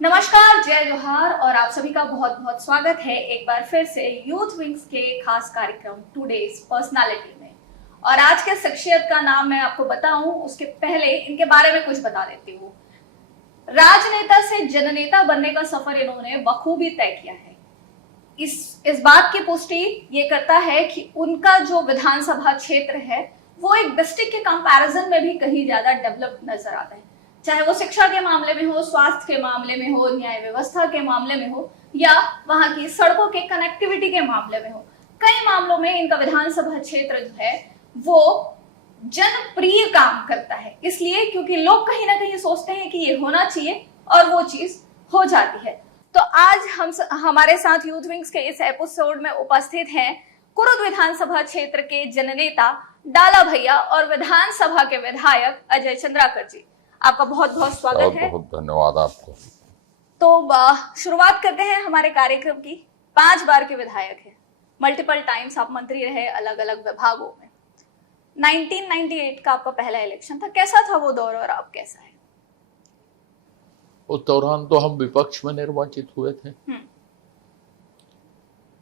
नमस्कार, जय जोहार और आप सभी का बहुत बहुत स्वागत है एक बार फिर से यूथ विंग्स के खास कार्यक्रम टुडेज पर्सनालिटी में। और आज के शख्सियत का नाम मैं आपको बताऊं उसके पहले इनके बारे में कुछ बता देती हूँ। राजनेता से जननेता बनने का सफर इन्होंने बखूबी तय किया है। इस बात की पुष्टि ये करता है कि उनका जो विधानसभा क्षेत्र है वो एक डिस्ट्रिक्ट के कंपैरिजन में भी कहीं ज्यादा डेवलप नजर आता है, चाहे वो शिक्षा के मामले में हो, स्वास्थ्य के मामले में हो, न्याय व्यवस्था के मामले में हो या वहां की सड़कों के कनेक्टिविटी के मामले में हो। कई मामलों में इनका विधानसभा क्षेत्र जो है वो जनप्रिय काम करता है, इसलिए क्योंकि लोग कहीं ना कहीं सोचते हैं कि ये होना चाहिए और वो चीज हो जाती है। तो आज हमारे साथ यूथ विंग्स के इस एपिसोड में उपस्थित हैं कुरुद विधानसभा क्षेत्र के जननेता डाला भैया और विधानसभा के विधायक अजय चंद्राकर जी। आपका बहुत बहुत स्वागत है। बहुत धन्यवाद आपको। तो शुरुआत करते हैं हमारे कार्यक्रम की। 5 बार के विधायक हैं, मल्टीपल टाइम्स आप मंत्री रहे अलग अलग विभागों में। 1998 का आपका पहला इलेक्शन था, कैसा था वो दौर और आप कैसा है? उस दौरान तो हम विपक्ष में निर्वाचित हुए थे।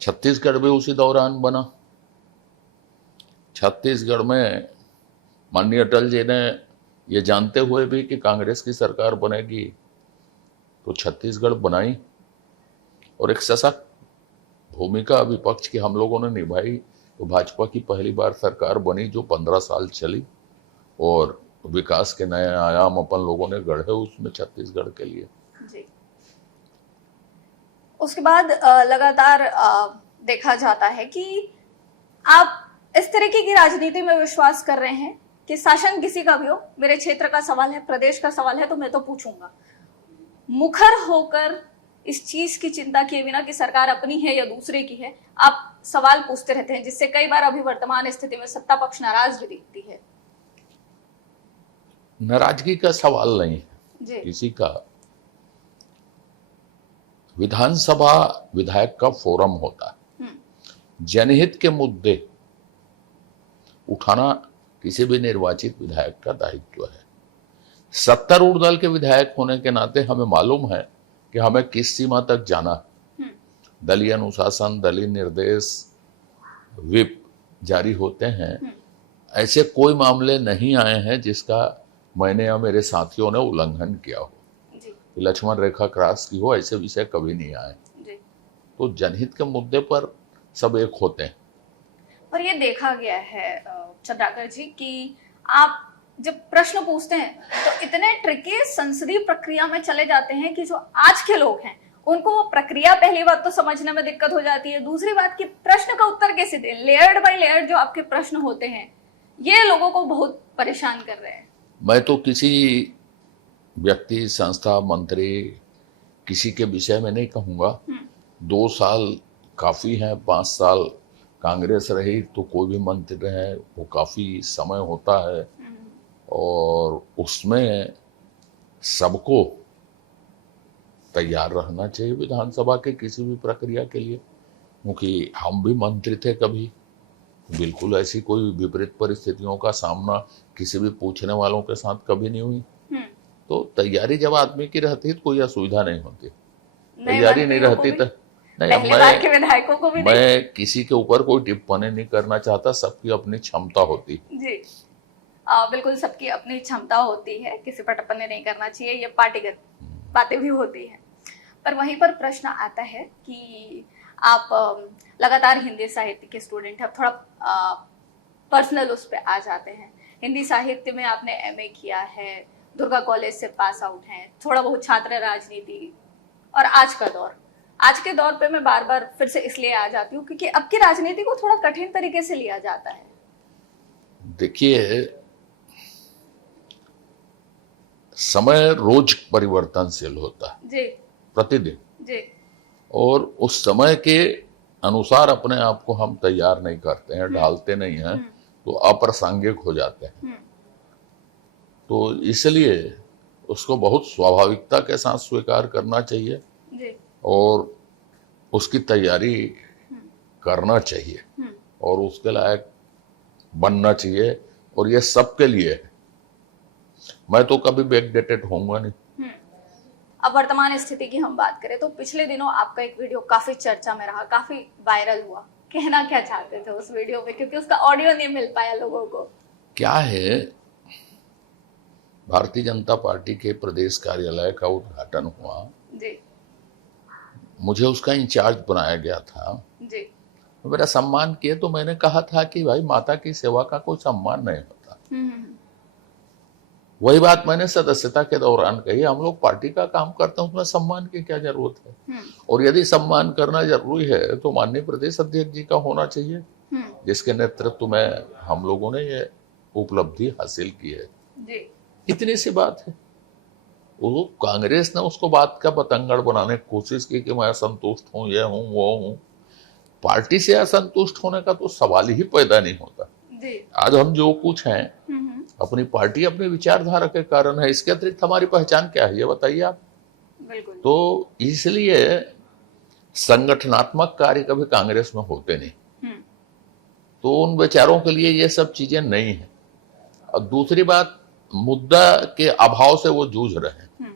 छत्तीसगढ़ भी उसी दौरान बना। छत्तीसगढ़ में माननीय अटल जी ने ये जानते हुए भी कि कांग्रेस की सरकार बनेगी तो छत्तीसगढ़ बनाई और एक सशक्त भूमिका विपक्ष की हम लोगों ने निभाई। तो भाजपा की पहली बार सरकार बनी जो 15 साल चली और विकास के नए आयाम अपन लोगों ने गढ़े उसमें छत्तीसगढ़ के लिए। जी। उसके बाद लगातार देखा जाता है कि आप इस तरीके की राजनीति में विश्वास कर रहे हैं कि शासन किसी का भी हो, मेरे क्षेत्र का सवाल है, प्रदेश का सवाल है तो मैं तो पूछूंगा। मुखर होकर इस चीज की चिंता किए बिना कि सरकार अपनी है या दूसरे की है, आप सवाल पूछते रहते हैं, जिससे कई बार अभी वर्तमान स्थिति में सत्ता पक्ष नाराज भी दिखती है। नाराजगी का सवाल नहीं है किसी का। विधानसभा विधायक का फोरम होता है, जनहित के मुद्दे उठाना किसी भी निर्वाचित विधायक का दायित्व है। सत्तारूढ़ दल के विधायक होने के नाते हमें मालूम है कि हमें किस सीमा तक जाना है। दलीय अनुशासन, दलीय निर्देश, विप जारी होते हैं। ऐसे कोई मामले नहीं आए हैं जिसका मैंने या मेरे साथियों ने उल्लंघन किया हो, लक्ष्मण रेखा क्रॉस की हो, ऐसे विषय कभी नहीं आए। तो जनहित के मुद्दे पर सब एक होते हैं। और ये देखा गया है चंद्राकर जी कि आप जब प्रश्न पूछते हैं तो इतने ट्रिकी संसदीय प्रक्रिया में चले जाते हैं कि जो आज के लोग हैं उनको वो प्रक्रिया पहली बात तो समझने में दिक्कत हो जाती है, दूसरी बात कि प्रश्न का उत्तर कैसे दें, लेयर्ड बाय लेयर्ड जो आपके प्रश्न होते हैं ये लोगों को बहुत परेशान कर रहे हैं। मैं तो किसी व्यक्ति, संस्था, मंत्री किसी के विषय में नहीं कहूंगा। 2 साल काफी है, 5 साल कांग्रेस रही तो कोई भी मंत्री रहे वो काफी समय होता है और उसमें सबको तैयार रहना चाहिए विधानसभा के किसी भी प्रक्रिया के लिए। क्योंकि हम भी मंत्री थे कभी, बिल्कुल ऐसी कोई विपरीत परिस्थितियों का सामना किसी भी पूछने वालों के साथ कभी नहीं हुई। तो तैयारी जब आदमी की रहती है तो कोई असुविधा नहीं होती। तैयारी नहीं रहती तो नहीं। मैं किसी के ऊपर कोई टिप्पणी नहीं करना चाहता, सबकी अपनी क्षमता होती जी। बिल्कुल सबकी अपनी क्षमता होती है, किसी पर टिप्पणी नहीं करना चाहिए, ये पार्टीगत बातें भी होती हैं। पर वहीं पर प्रश्न आता है कि आप लगातार हिंदी साहित्य के स्टूडेंट हैं, थोड़ा पर्सनल उस पर आ जाते हैं। हिंदी साहित्य में आपने एमए किया है, दुर्गा कॉलेज से पास आउट हैं, थोड़ा बहुत छात्र राजनीति और आज के दौर पे मैं बार बार फिर से इसलिए आ जाती हूँ क्योंकि अब की राजनीति को थोड़ा कठिन तरीके से लिया जाता है। देखिए, समय रोज परिवर्तनशील होता है जी, प्रतिदिन जी। और उस समय के अनुसार अपने आप को हम तैयार नहीं करते हैं, ढालते नहीं हैं तो अप्रासंगिक हो जाते हैं। तो इसलिए उसको बहुत स्वाभाविकता के साथ स्वीकार करना चाहिए जी। और उसकी तैयारी करना चाहिए और उसके लायक बनना चाहिए। और ये सबके लिए है, मैं तो कभी बैकडेटेड होऊंगा नहीं। अब वर्तमान स्थिति की हम बात करें तो पिछले दिनों आपका एक वीडियो काफी चर्चा में रहा, काफी वायरल हुआ। कहना क्या चाहते थे उस वीडियो में, क्योंकि उसका ऑडियो नहीं मिल पाया लोगों को? क्या है, भारतीय जनता पार्टी के प्रदेश कार्यालय का उद्घाटन हुआ जी मुझे उसका इंचार्ज बनाया गया था जी। मेरा सम्मान किए तो मैंने कहा था कि भाई माता की सेवा का कोई सम्मान नहीं होता। वही बात मैंने सदस्यता के दौरान कही, हम लोग पार्टी का काम करते हैं, उसमें सम्मान की क्या जरूरत है। और यदि सम्मान करना जरूरी है तो माननीय प्रदेश अध्यक्ष जी का होना चाहिए, जिसके नेतृत्व में हम लोगों ने ये उपलब्धि हासिल की है जी। इतनी सी बात है। वो कांग्रेस ने उसको बात का बतंगड़ बनाने की कोशिश की कि मैं असंतुष्ट हूं, ये हूं, वो हूं। पार्टी से असंतुष्ट होने का तो सवाल ही पैदा नहीं होता जी। आज हम जो कुछ हैं अपनी पार्टी अपनी विचारधारा के कारण है, इसके अतिरिक्त हमारी पहचान क्या है ये बताइए आप। बिल्कुल। तो इसलिए संगठनात्मक कार्य कभी कांग्रेस में होते नहीं, तो उन विचारों के लिए ये सब चीजें नहीं है। और दूसरी बात, मुद्दा के अभाव से वो जूझ रहे हैं,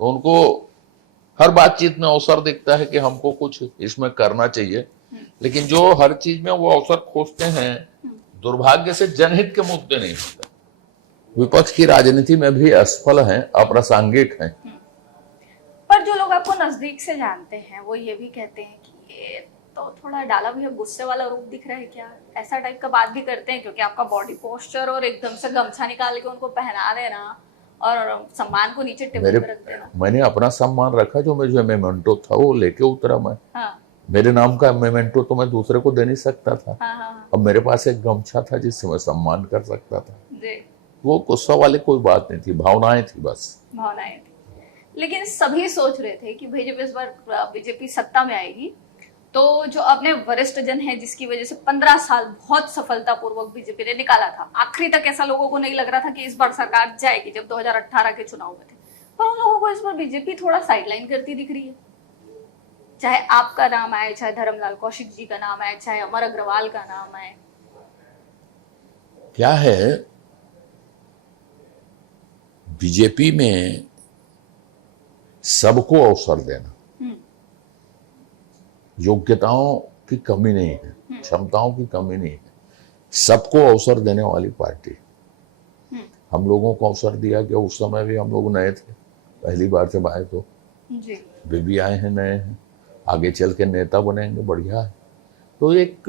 तो उनको हर बातचीत में अवसर दिखता है कि हमको कुछ इसमें करना चाहिए, लेकिन जो हर चीज में वो अवसर खोजते हैं दुर्भाग्य से जनहित के मुद्दे नहीं होते। विपक्ष की राजनीति में भी असफल हैं, अप्रासंगिक हैं। पर जो लोग आपको नजदीक से जानते हैं वो ये भी कहते हैं कि ये तो थोड़ा डाला भी है, गुस्से वाला रूप दिख रहा है क्या, ऐसा टाइप का बात भी करते हैं, क्योंकि आपका बॉडी पोस्चर और एकदम से गमछा निकाल के उनको पहना देना और सम्मान को नीचे टेबल पर रख देना। मैंने अपना सम्मान रखा, जो मुझे मेमेंटो था वो लेके उतरा मैं। हाँ। मेरे नाम का मेमेंटो तो मैं दूसरे को दे नहीं सकता था। हाँ। अब मेरे पास एक गमछा था जिससे मैं सम्मान कर सकता था जी। वो गुस्सा वाली कोई बात नहीं थी, भावनाएं थी, बस भावनाएं थी। लेकिन सभी सोच रहे थे कि भाई जब इस बार बीजेपी सत्ता में आएगी तो जो अपने वरिष्ठ जन है जिसकी वजह से 15 साल बहुत सफलतापूर्वक बीजेपी ने निकाला था, आखिरी तक ऐसा लोगों को नहीं लग रहा था कि इस बार सरकार जाएगी जब 2018 के चुनाव में थे, पर उन लोगों को इस बार बीजेपी थोड़ा साइडलाइन करती दिख रही है। चाहे आपका नाम आए, चाहे धर्मलाल कौशिक जी का नाम आए, चाहे अमर अग्रवाल का नाम आए। क्या है, बीजेपी में सबको अवसर देना, योग्यताओं की कमी नहीं है, क्षमताओं की कमी नहीं है, सबको अवसर देने वाली पार्टी। हम लोगों को अवसर दिया गया, उस समय भी हम लोग नए थे, पहली बार जब आए तो जी। वे भी आए हैं, नए हैं, आगे चल के नेता बनेंगे, बढ़िया है। तो एक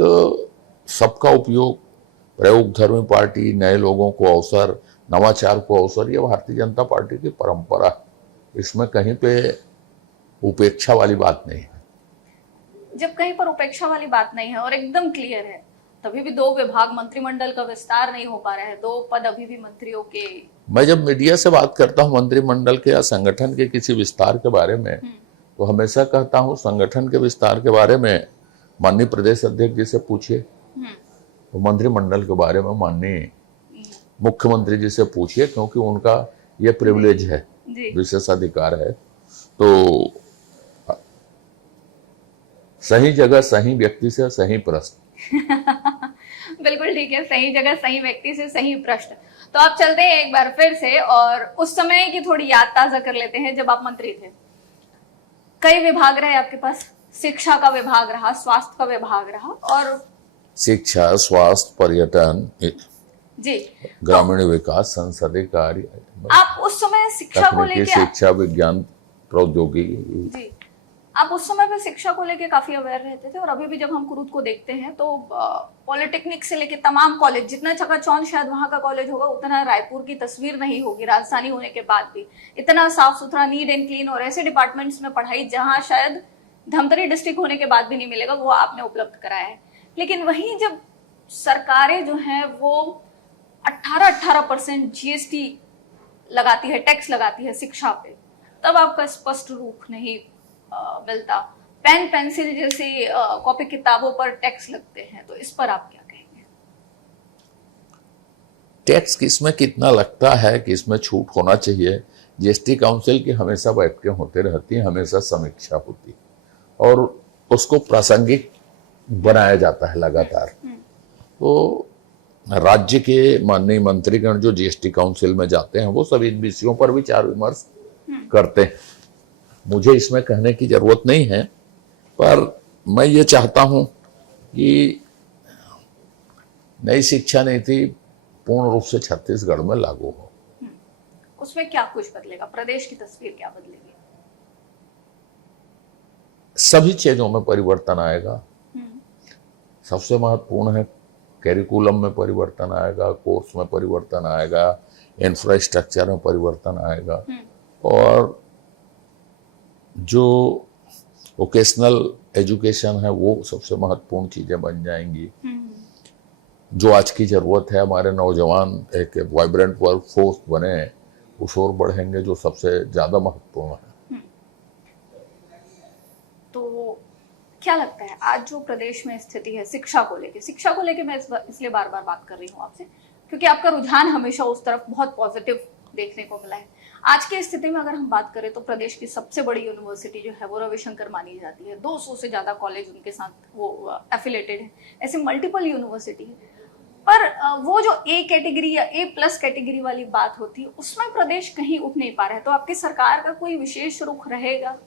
सबका उपयोग, प्रयोग धर्मी पार्टी, नए लोगों को अवसर, नवाचार को अवसर, ये भारतीय जनता पार्टी की परंपरा है। इसमें कहीं पे उपेक्षा वाली बात नहीं है। जब कहीं पर उपेक्षा वाली बात नहीं है और एकदम क्लियर है, तभी भी 2 विभाग, मंत्रिमंडल का विस्तार नहीं हो पा रहा है, 2 पद अभी भी मंत्रियों के। मैं जब मीडिया से बात करता हूं मंत्रिमंडल के या संगठन के किसी विस्तार के बारे में, तो हमेशा कहता हूं संगठन के विस्तार के बारे में माननीय प्रदेश अध्यक्ष जी से पूछिए, तो मंत्रिमंडल के बारे में माननीय मुख्यमंत्री जी से पूछिए, क्योंकि उनका ये प्रिविलेज है, विशेषाधिकार है। तो सही जगह सही व्यक्ति से सही प्रश्न। बिल्कुल ठीक है, सही जगह सही व्यक्ति से सही प्रश्न। तो आप चलते हैं एक बार फिर से और उस समय की थोड़ी याद ताजा कर लेते हैं जब आप मंत्री थे। कई विभाग रहे आपके पास, शिक्षा का विभाग रहा, स्वास्थ्य का विभाग रहा, और शिक्षा, स्वास्थ्य, पर्यटन जी, ग्रामीण विकास, संसदीय कार्य। आप उस समय शिक्षा को लेकर, शिक्षा, विज्ञान, प्रौद्योगिकी जी, आप उस समय पे शिक्षा को लेके काफी अवेयर रहते थे। और अभी भी जब हम कुरूद को देखते हैं तो पॉलिटेक्निक से लेके तमाम कॉलेज, जितना चकाचौंध शायद वहां का कॉलेज होगा उतना रायपुर की तस्वीर नहीं होगी, राजधानी होने के बाद भी इतना साफ सुथरा, नीट एंड क्लीन, और ऐसे डिपार्टमेंट्स में पढ़ाई जहां शायद धमतरी डिस्ट्रिक्ट होने के बाद भी नहीं मिलेगा, वो आपने उपलब्ध कराया है। लेकिन वहीं जब सरकारें जो है वो 18% GST लगाती है, टैक्स लगाती है शिक्षा पे, तब आपका स्पष्ट रूप नहीं मिलता। पेन पेंसिल जैसी कॉपी किताबों पर टैक्स लगते हैं, तो इस पर आप क्या कहेंगे? टैक्स किसमें कितना लगता है, किसमें छूट होना चाहिए, GST काउंसिल की हमेशा बैठकें होते रहती हैं, हमेशा समीक्षा होती है और उसको प्रासंगिक बनाया जाता है लगातार। तो राज्य के माननीय मंत्रीगण जो GST काउंसिल में जाते हैं वो सभी विषयों पर विचार विमर्श करते हैं। मुझे इसमें कहने की जरूरत नहीं है, पर मैं ये चाहता हूं कि नई शिक्षा नीति पूर्ण रूप से छत्तीसगढ़ में लागू हो। उसमें क्या कुछ बदलेगा, प्रदेश की तस्वीर क्या बदलेगी? सभी चीजों में परिवर्तन आएगा। सबसे महत्वपूर्ण है कैरिकुलम में परिवर्तन आएगा, कोर्स में परिवर्तन आएगा, इंफ्रास्ट्रक्चर में परिवर्तन आएगा, और जो वोकेशनल एजुकेशन है वो सबसे महत्वपूर्ण चीजें बन जाएंगी। जो आज की जरूरत है, हमारे नौजवान एक वाइब्रेंट वर्क फोर्स बने, उस ओर बढ़ेंगे, जो सबसे ज्यादा महत्वपूर्ण है। तो क्या लगता है आज जो प्रदेश में स्थिति है शिक्षा को लेके मैं इसलिए बार बार बात कर रही हूँ आपसे, क्योंकि आपका रुझान हमेशा उस तरफ बहुत पॉजिटिव देखने को मिला है। आज की स्थिति में अगर हम बात करें तो प्रदेश की सबसे बड़ी यूनिवर्सिटी जो है वो रविशंकर मानी जाती है। 200 से ज्यादा कॉलेज उनके साथ वो एफिलेटेड है। ऐसे मल्टीपल यूनिवर्सिटी है, पर वो जो ए कैटेगरी या ए प्लस कैटेगरी वाली बात होती है उसमें प्रदेश कहीं उठ नहीं पा रहा है। तो आपकी सरकार का कोई विशेष रुख रहेगा?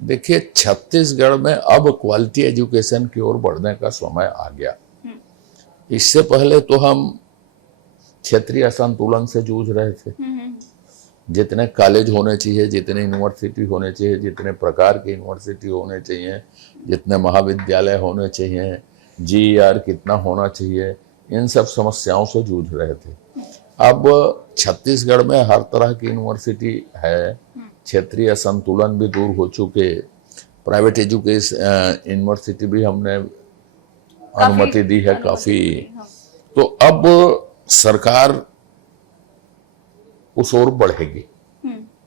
देखिए, छत्तीसगढ़ में अब क्वालिटी एजुकेशन की ओर बढ़ने का समय आ गया। इससे पहले तो हम क्षेत्रीय असंतुलन से जूझ रहे थे। जितने कॉलेज होने चाहिए, जितने यूनिवर्सिटी होने चाहिए, जितने प्रकार की यूनिवर्सिटी होने चाहिए, जितने महाविद्यालय होने चाहिए, जीईआर कितना होना चाहिए, इन सब समस्याओं से जूझ रहे थे। अब छत्तीसगढ़ में हर तरह की यूनिवर्सिटी है, क्षेत्रीय असंतुलन भी दूर हो चुके, प्राइवेट एजुकेशन यूनिवर्सिटी भी हमने अनुमति दी है काफी। तो अब सरकार उस ओर बढ़ेगी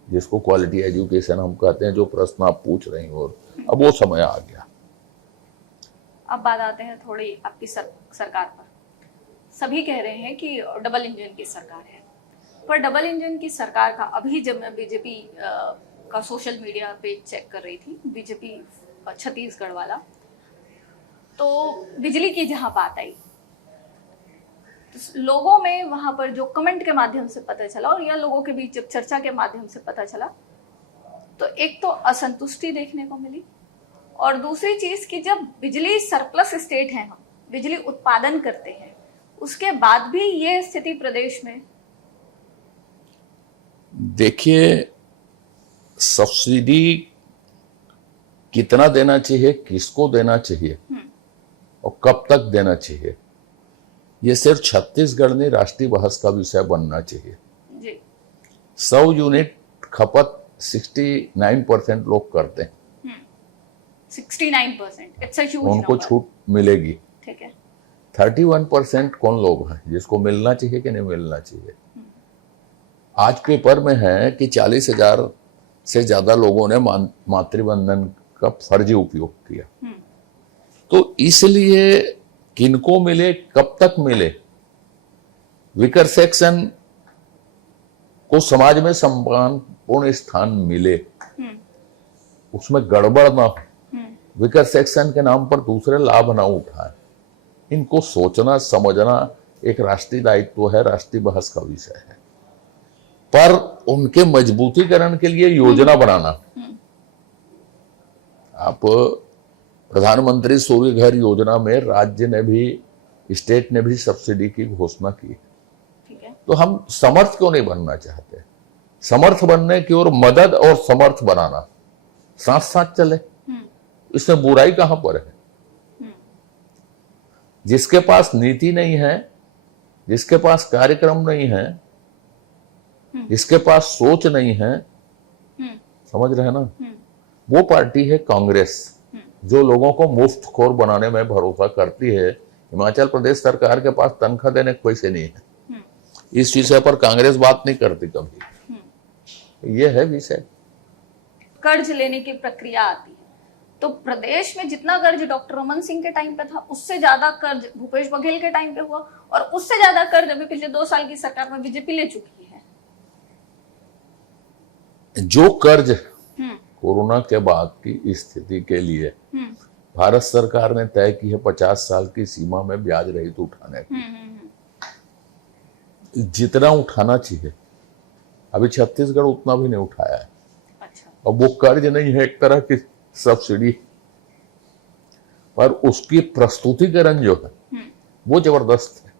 जिसको क्वालिटी एजुकेशन हम कहते हैं, जो प्रश्न आप पूछ रही हो। अब वो समय आ गया। अब बात आते हैं थोड़ी आपकी सरकार पर। सभी कह रहे हैं कि डबल इंजन की सरकार है, पर डबल इंजन की सरकार का अभी जब मैं बीजेपी का सोशल मीडिया पे चेक कर रही थी, बीजेपी छत्तीसगढ़ वाला, तो बिजली की जहां बात आई तो लोगों में वहां पर जो कमेंट के माध्यम से पता चला और या लोगों के बीच जब चर्चा के माध्यम से पता चला, तो एक तो असंतुष्टि देखने को मिली, और दूसरी चीज कि जब बिजली सरप्लस स्टेट है, हम बिजली उत्पादन करते हैं, उसके बाद भी ये स्थिति प्रदेश में। देखिए, सब्सिडी कितना देना चाहिए, किसको देना चाहिए और कब तक देना चाहिए, ये सिर्फ छत्तीसगढ़ ने राष्ट्रीय बहस का विषय बनना चाहिए। जी। 100 यूनिट खपत 69% लोग करते हैं। 69%, इट्स अ ह्यूज उनको नंबर। छूट मिलेगी। ठीक है। 31% कौन लोग हैं जिसको मिलना चाहिए कि नहीं मिलना चाहिए। आज पेपर में है कि 40,000 से ज्यादा लोगों ने मातृवंदन का फर्जी उपयोग किया। तो इसलिए किनको मिले, कब तक मिले, विकर सेक्शन को समाज में सम्मानपूर्ण स्थान मिले, उसमें गड़बड़ ना हो, विकर सेक्शन के नाम पर दूसरे लाभ ना उठाएं, इनको सोचना समझना एक राष्ट्रीय दायित्व है, राष्ट्रीय बहस का विषय है। पर उनके मजबूतीकरण के लिए योजना बनाना, आप प्रधानमंत्री सूर्य घर योजना में राज्य ने भी, स्टेट ने भी सब्सिडी की घोषणा की। ठीक है। तो हम समर्थ क्यों नहीं बनना चाहते? समर्थ बनने की ओर मदद और समर्थ बनाना साथ साथ चले, इसमें बुराई कहां पर है? जिसके पास नीति नहीं है, जिसके पास कार्यक्रम नहीं है, जिसके पास सोच नहीं है, समझ रहे ना, वो पार्टी है कांग्रेस, जो लोगों को मुफ्तखोर बनाने में भरोसा करती है। हिमाचल प्रदेश सरकार के पास तनख्वाह देने के पैसे नहीं है, इस विषय पर कांग्रेस बात नहीं करती कभी। ये है विषय। कर्ज लेने की प्रक्रिया आती है, तो प्रदेश में जितना कर्ज डॉक्टर रमन सिंह के टाइम पे था, उससे ज्यादा कर्ज भूपेश बघेल के टाइम पे हुआ, और उससे ज्यादा कर्ज अभी पिछले 2 साल की सरकार में बीजेपी ले चुकी है। जो कर्ज कोरोना के बाद की स्थिति के लिए भारत सरकार ने तय की है 50 साल की सीमा में ब्याज रहित उठाने की, जितना उठाना चाहिए अभी छत्तीसगढ़ उतना भी नहीं उठाया है। अच्छा। अब वो कर्ज नहीं है, एक तरह की सब्सिडी, पर उसकी प्रस्तुतिकरण जो है वो जबरदस्त है।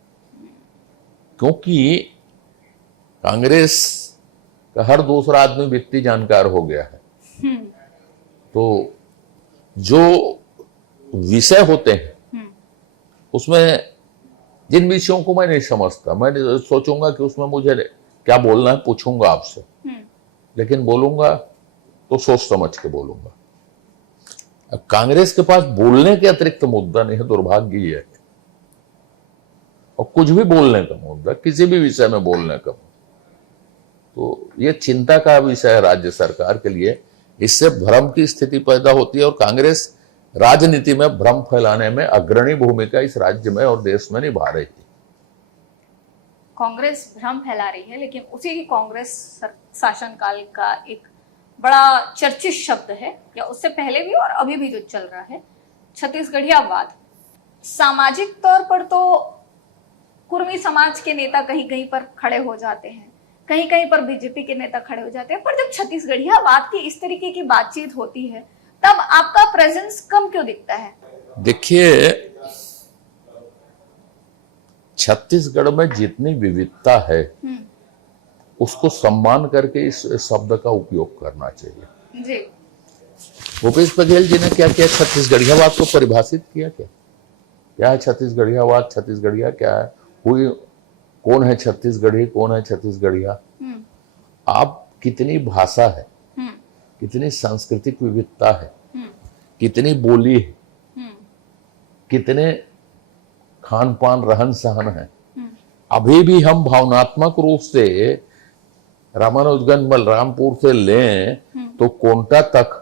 क्योंकि कांग्रेस का हर दूसरा आदमी वित्तीय जानकार हो गया है, तो जो विषय होते हैं उसमें जिन विषयों को मैं नहीं समझता, मैं सोचूंगा कि उसमें मुझे क्या बोलना है, पूछूंगा आपसे, लेकिन बोलूंगा तो सोच समझ के बोलूंगा। अब कांग्रेस के पास बोलने के अतिरिक्त मुद्दा नहीं है, दुर्भाग्य ये है। और कुछ भी बोलने का मुद्दा, किसी भी विषय में बोलने का, तो ये चिंता का विषय है राज्य सरकार के लिए। इससे भ्रम की स्थिति पैदा होती है और कांग्रेस राजनीति में भ्रम फैलाने में अग्रणी भूमिका इस राज्य में और देश में निभा रही है। कांग्रेस भ्रम फैला रही है, लेकिन उसी की कांग्रेस शासनकाल का एक बड़ा चर्चित शब्द है, या उससे पहले भी और अभी भी जो चल रहा है, छत्तीसगढ़ियावाद। सामाजिक तौर पर तो कुर्मी समाज के नेता कहीं कहीं पर खड़े हो जाते हैं, कहीं कहीं पर बीजेपी के नेता खड़े हो जाते हैं, पर जब छत्तीसगढ़ियावाद की इस तरीके की बातचीत होती है तब आपका प्रेजेंस कम क्यों दिखता है? देखिए, छत्तीसगढ़ में जितनी विविधता है उसको सम्मान करके इस शब्द का उपयोग करना चाहिए जी। भूपेश बघेल जी ने क्या किया, छत्तीसगढ़ियावाद को परिभाषित किया। क्या है छत्तीसगढ़ियावाद? छत्तीसगढ़िया क्या है? हुई कौन है छत्तीसगढ़ी, कौन है छत्तीसगढ़िया? आप कितनी भाषा है, कितनी सांस्कृतिक विविधता है, कितनी बोली है, कितने खान पान रहन सहन है। अभी भी हम भावनात्मक रूप से रामानुजगंज बलरामपुर से लें तो कोंटा तक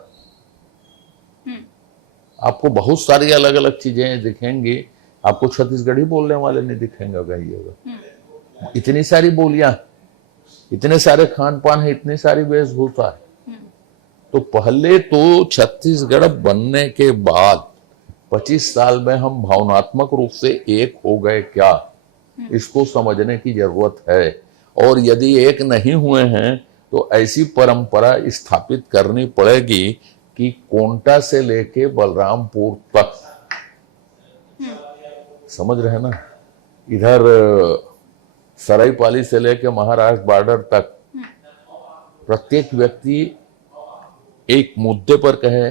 आपको बहुत सारी अलग अलग चीजें दिखेंगी, आपको छत्तीसगढ़ी बोलने वाले नहीं दिखेंगे कहीं। इतनी सारी बोलियां, इतने सारे खान पान है, इतनी सारी वेशभूषा है। तो पहले तो छत्तीसगढ़ बनने के बाद 25 साल में हम भावनात्मक रूप से एक हो गए क्या, इसको समझने की जरूरत है। और यदि एक नहीं हुए हैं तो ऐसी परंपरा स्थापित करनी पड़ेगी कि कोंटा से लेके बलरामपुर तक, समझ रहे ना, इधर सरायपाली से लेके महाराष्ट्र बॉर्डर तक प्रत्येक व्यक्ति एक मुद्दे पर कहे,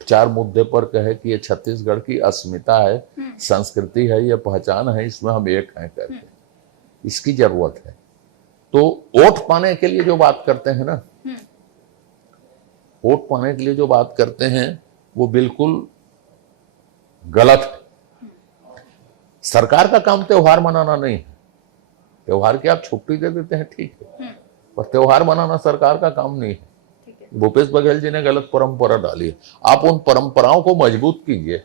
4 मुद्दे पर कहे कि ये छत्तीसगढ़ की अस्मिता है, संस्कृति है, ये पहचान है, इसमें हम एक हैं करके। इसकी जरूरत है। तो वोट पाने के लिए जो बात करते हैं ना, वोट पाने के लिए जो बात करते हैं वो बिल्कुल गलत है। सरकार का काम त्योहार मनाना नहीं है। त्योहार की आप छुट्टी दे देते हैं, ठीक है, पर त्योहार मनाना सरकार का काम नहीं है। भूपेश बघेल जी ने गलत परंपरा डाली है, आप उन परंपराओं को मजबूत कीजिए।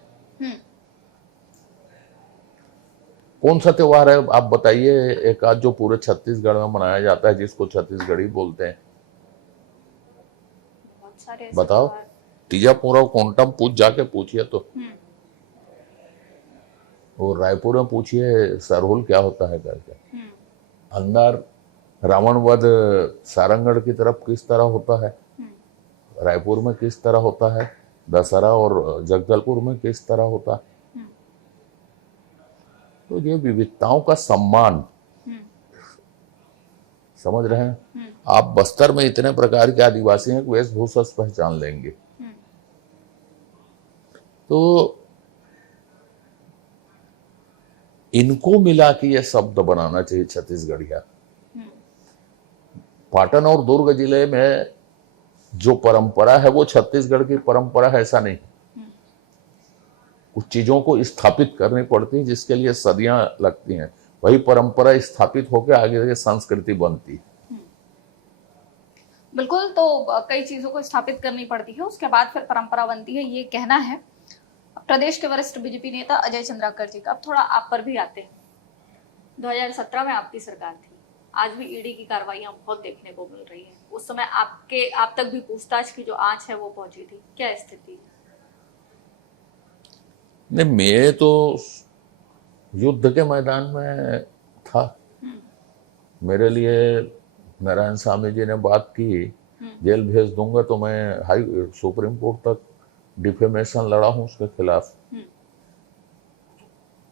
कौन सा त्योहार है आप बताइए एक आज जो पूरे छत्तीसगढ़ में मनाया जाता है जिसको छत्तीसगढ़ी बोलते हैं? बताओ। तीजापुर और कोंटम पूछ जाके पूछिए तो, और रायपुर में पूछिए सरहुल क्या होता है करके। अंदर रावण वध सारंगढ़ की तरफ किस तरह होता है, रायपुर में किस तरह होता है, दशहरा और जगदलपुर में किस तरह होता है। तो ये विविधताओं का सम्मान, समझ रहे हैं आप? बस्तर में इतने प्रकार के आदिवासी हैं कि वेशभूषा से पहचान लेंगे। तो इनको मिला के ये शब्द बनाना चाहिए छत्तीसगढ़िया। पाटन और दुर्ग जिले में जो परंपरा है वो छत्तीसगढ़ की परंपरा है ऐसा नहीं। कुछ चीजों को स्थापित करनी पड़ती है जिसके लिए सदियां लगती हैं, वही परंपरा स्थापित होकर आगे संस्कृति बनती है। बिल्कुल, तो कई चीजों को स्थापित करनी पड़ती है, उसके बाद फिर परंपरा बनती है, ये कहना है प्रदेश के वरिष्ठ बीजेपी नेता अजय चंद्राकर जी का। अब थोड़ा आप पर भी आते हैं। 2017 में आपकी सरकार थी, आज भी ईडी की कार्रवाइयां बहुत देखने को मिल रही है। उस समय आप तक भी पूछताछ की जो आंच है वो पहुंची थी, क्या स्थिति है? नहीं, मैं तो युद्ध के मैदान में था। मेरे लिए नारायण स्वामी जी ने बात की जेल भेज दूंगा तो मैं हाई सुप्रीम कोर्ट तक डिफेमेशन लड़ा हूं उसके खिलाफ।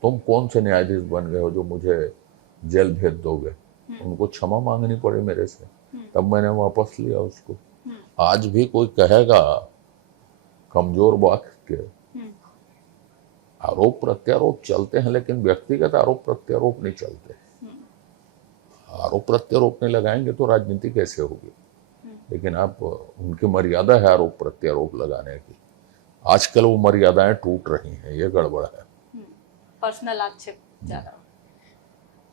तुम कौन से न्यायाधीश बन गए हो जो मुझे जेल भेज दोगे? उनको क्षमा मांगनी पड़ी मेरे से, तब मैंने वापस लिया उसको। आज भी कोई कहेगा कमजोर बात के आरोप प्रत्यारोप चलते हैं, लेकिन व्यक्तिगत आरोप प्रत्यारोप नहीं चलते। आरोप प्रत्यारोप नहीं लगाएंगे तो राजनीति कैसे होगी? लेकिन आप उनकी मर्यादा है आरोप प्रत्यारोप लगाने की। आजकल वो मर्यादाएं टूट रही हैं, ये गड़बड़ है। पर्सनल आक्षेप ज्यादा।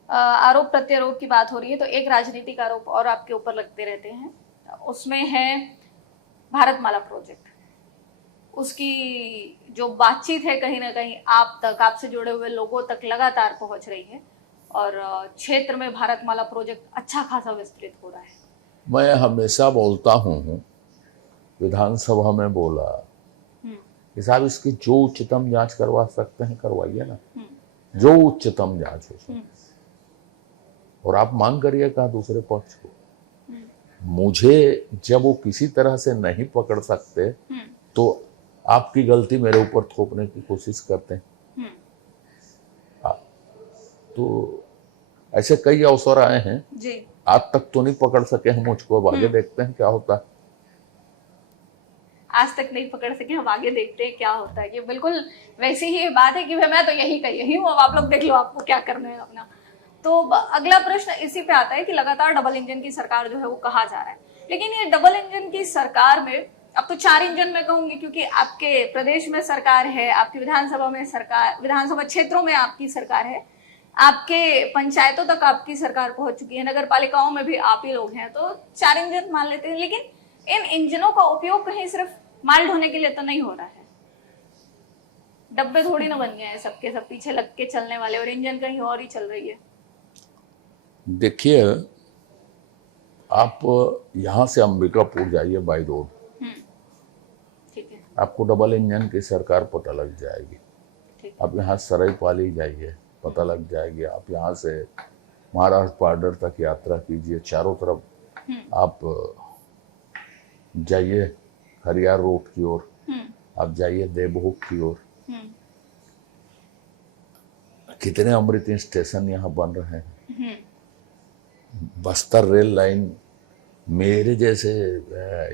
आरोप प्रत्यारोप की बात हो रही है तो एक राजनीतिक आरोप और आपके ऊपर लगते रहते हैं, उसमें है भारतमाला प्रोजेक्ट। उसकी जो बातचीत है कहीं ना कहीं आप तक, आपसे जुड़े हुए लोगों तक लगातार पहुंच रही है और क्षेत्र में भारतमाला प्रोजेक्ट अच्छा खासा विस्तृत हो रहा है। मैं हमेशा बोलता हूँ, विधानसभा में बोला कि साहब इसकी जो उच्चतम जांच करवा सकते हैं करवाइए ना, जो उच्चतम जांच हो सकती, और आप मांग करिए कहा दूसरे पक्ष को। मुझे जब वो किसी तरह से नहीं पकड़ सकते तो आपकी गलती मेरे ऊपर थोपने की कोशिश करते हैं। तो ऐसे कई अवसर आए हैं जी। आज तक तो नहीं पकड़ सके हम मुझको, अब आगे देखते हैं क्या होता है। आज तक नहीं पकड़ सके, हम आगे देखते हैं क्या होता है। ये बिल्कुल वैसी ही बात है कि भाई मैं तो यही हूँ, अब आप लोग देख लो आपको क्या करना है अपना। तो अगला प्रश्न इसी पे आता है कि लगातार डबल इंजन की सरकार जो है वो कहा जा रहा है, लेकिन ये डबल इंजन की सरकार में अब तो 4 इंजन में कहूंगी, क्योंकि आपके प्रदेश में सरकार है, आपकी विधानसभा में सरकार, विधानसभा क्षेत्रों में आपकी सरकार है, आपके पंचायतों तक आपकी सरकार पहुंच चुकी है, नगर पालिकाओं में भी आप ही लोग हैं, तो 4 इंजन मान लेते हैं। लेकिन इन इंजनों का उपयोग कहीं सिर्फ माल ढोने के लिए तो नहीं हो रहा है। डब्बे थोड़ी ना बन गए हैं सबके सब पीछे लग के चलने वाले, और इंजन कहीं और ही चल रही है। देखिए, आप यहां से अंबिकापुर जाइए बाई रोड, ठीक है, आपको डबल इंजन की सरकार पता लग जाएगी। आप यहाँ सरायपाली जाइए, पता लग जाएगी। आप यहाँ से महाराष्ट्र बॉर्डर तक यात्रा कीजिए, चारों तरफ आप जाइए हरियार रोड की ओर, आप जाइए देवभोग की ओर, कितने अमृत स्टेशन यहाँ बन रहे हैं। बस्तर रेल लाइन, मेरे जैसे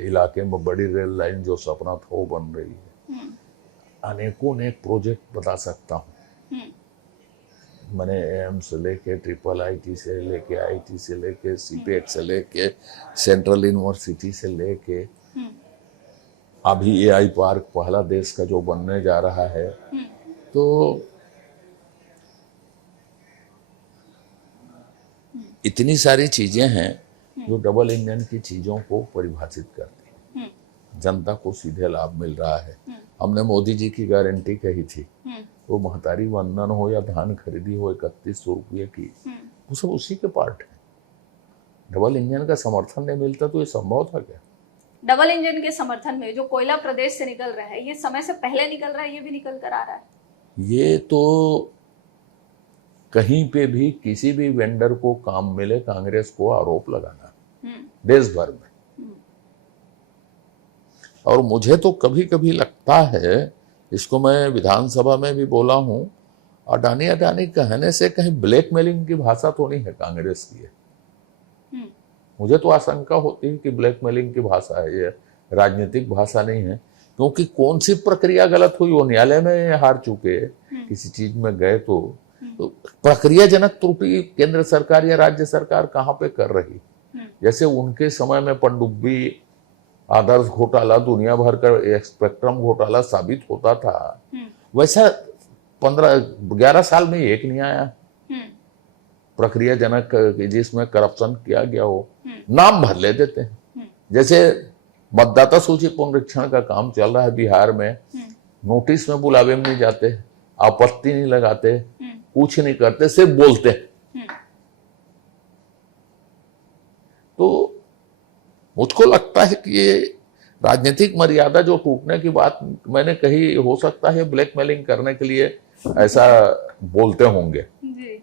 इलाके में बड़ी रेल लाइन जो सपना था वो बन रही है। अनेकों ने प्रोजेक्ट बता सकता हूँ। मैंने एम से लेके IIIT से लेके IT से लेके CPET से लेके सेंट्रल यूनिवर्सिटी से लेके अभी AI पार्क पहला देश का जो बनने जा रहा है, तो इतनी सारी चीजें हैं जो डबल इंजन की चीजों को परिभाषित करती हैं। जनता को सीधे लाभ मिल रहा है। हमने मोदी जी की गारंटी कही थी, वो महतारी वंदन हो या धान खरीदी हो 3100 रुपये की, वो सब उसी के पार्ट है। डबल इंजन का समर्थन नहीं मिलता तो ये संभव था क्या? डबल इंजन के समर्थन में जो कोयला प्रदेश से निकल रहा है, ये समय से पहले निकल रहा है, ये भी निकल कर आ रहा है। ये तो कहीं पे भी किसी भी वेंडर को काम मिले, कांग्रेस को आरोप लगाना देश भर में। और मुझे तो कभी कभी लगता है, इसको मैं विधानसभा में भी बोला हूं, अडानी कहने से कहीं ब्लैकमेलिंग की भाषा तो नहीं है कांग्रेस की। मुझे तो आशंका होती है कि ब्लैकमेलिंग की भाषा है, ये राजनीतिक भाषा नहीं है। क्योंकि कौन सी प्रक्रिया गलत हुई, वो न्यायालय में हार चुके, किसी चीज में गए तो प्रक्रियाजनक त्रुटि केंद्र सरकार या राज्य सरकार कहाँ पे कर रही। जैसे उनके समय में पनडुब्बी आदर्श घोटाला दुनिया भर का स्पेक्ट्रम घोटाला साबित होता था, वैसा 15-11 साल में एक नहीं आया प्रक्रियाजनक जिसमें करप्शन किया गया हो। नाम भर ले देते हैं। जैसे मतदाता सूची पुनरीक्षण का काम चल रहा है बिहार में, नोटिस में बुलावे में नहीं जाते, आपत्ति नहीं लगाते, कुछ नहीं करते, सिर्फ बोलते हैं। तो मुझको लगता है कि ये राजनीतिक मर्यादा जो टूटने की बात मैंने कही, हो सकता है ब्लैकमेलिंग करने के लिए ऐसा बोलते होंगे। जी।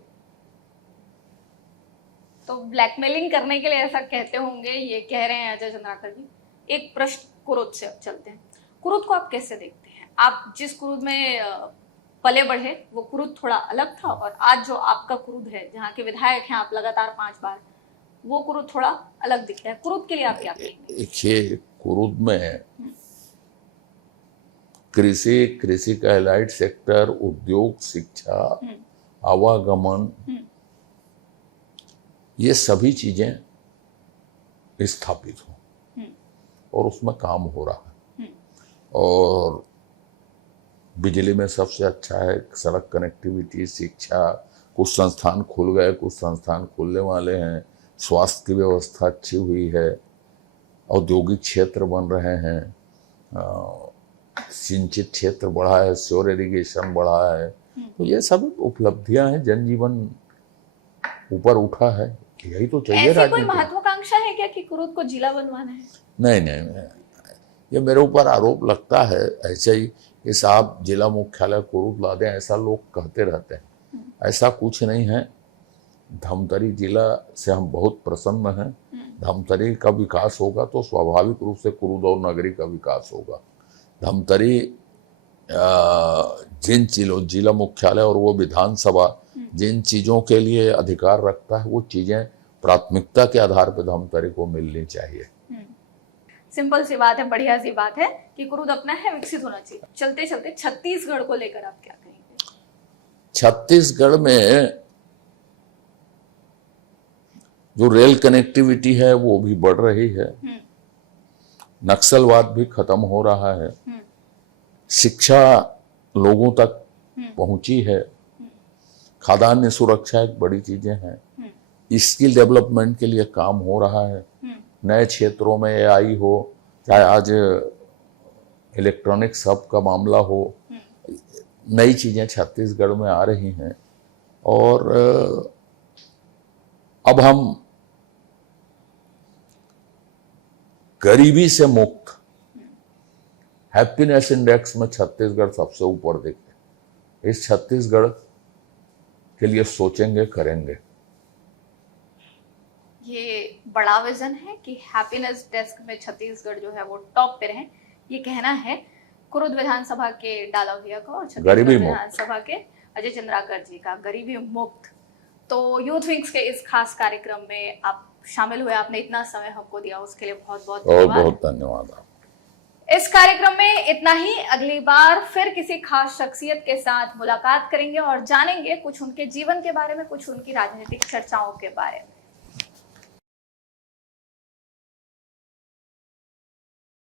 तो ब्लैकमेलिंग करने के लिए ऐसा कहते होंगे, ये कह रहे हैं अजय चंद्राकर जी। एक प्रश्न कुरुद से अब चलते हैं। कुरुद को आप कैसे देखते हैं? आप जिस कुरुद में पले बढ़े वो कुरुद थोड़ा अलग था, और आज जो आपका कुरुद है, जहाँ के विधायक हैं आप लगातार 5 बार, वो कुरुद थोड़ा अलग दिखता है। कुरुद के लिए आप क्या कहेंगे? देखिए, कुरुद में कृषि का एलाइड सेक्टर, उद्योग, शिक्षा, आवागमन, ये सभी चीजें स्थापित हो और उसमें काम हो रहा है। और बिजली में सबसे अच्छा है, सड़क कनेक्टिविटी, शिक्षा, कुछ संस्थान खुल गए, कुछ संस्थान खुलने वाले हैं, स्वास्थ्य की व्यवस्था अच्छी हुई है, औद्योगिक क्षेत्र बन रहे हैं, सिंचित क्षेत्र बढ़ा है, श्योर इरिगेशन बढ़ा है। तो ये सब उपलब्धियां हैं, जनजीवन ऊपर उठा है, यही तो चाहिए। ऐसी कोई महत्वाकांक्षा है क्या कि कुरुद को जिला बनवाना है? नहीं, ये मेरे ऊपर आरोप लगता है ऐसे ही कि साहब जिला मुख्यालय कुरुद ला दें, ऐसा लोग कहते रहते हैं। ऐसा कुछ नहीं है। धमतरी जिला से हम बहुत प्रसन्न हैं। धमतरी का विकास होगा तो स्वाभाविक रूप से कुरुद और नगरी का विकास होगा। धमतरी जिन जिला मुख्यालय और वो विधानसभा जिन चीजों के लिए अधिकार रखता है, वो चीजें प्राथमिकता के आधार पर धमतरी को मिलनी चाहिए। सिंपल सी बात है, बढ़िया सी बात है कि कुरुद अपना है, विकसित होना चाहिए। चलते चलते छत्तीसगढ़ को लेकर आप क्या कहेंगे? छत्तीसगढ़ में जो रेल कनेक्टिविटी है वो भी बढ़ रही है, नक्सलवाद भी खत्म हो रहा है, शिक्षा लोगों तक पहुंची है, खाद्यान्न सुरक्षा एक बड़ी चीजें हैं, स्किल डेवलपमेंट के लिए काम हो रहा है, नए क्षेत्रों में एआई हो, चाहे आज इलेक्ट्रॉनिक्स हब का मामला हो, नई चीजें छत्तीसगढ़ में आ रही हैं। और अब हम गरीबी से मुक्त, हैप्पीनेस इंडेक्स में छत्तीसगढ़ सबसे ऊपर दिखते हैं। इस छत्तीसगढ़ के लिए सोचेंगे, करेंगे। ये बड़ा विजन है कि हैप्पीनेस डेस्क में छत्तीसगढ़ जो है वो टॉप पे रहे, ये कहना है कुरुद विधानसभा के डाला भैया का और छत्तीसगढ़ विधानसभा के अजय चंद्राकर जी का, गरीबी मुक्त। तो यूथ विंग्स के इस खास कार्यक्रम में आप शामिल हुए, आपने इतना समय हमको दिया, उसके लिए बहुत बहुत धन्यवाद। इस कार्यक्रम में इतना ही। अगली बार फिर किसी खास शख्सियत के साथ मुलाकात करेंगे और जानेंगे कुछ उनके जीवन के बारे में, कुछ उनकी राजनीतिक चर्चाओं के बारे में।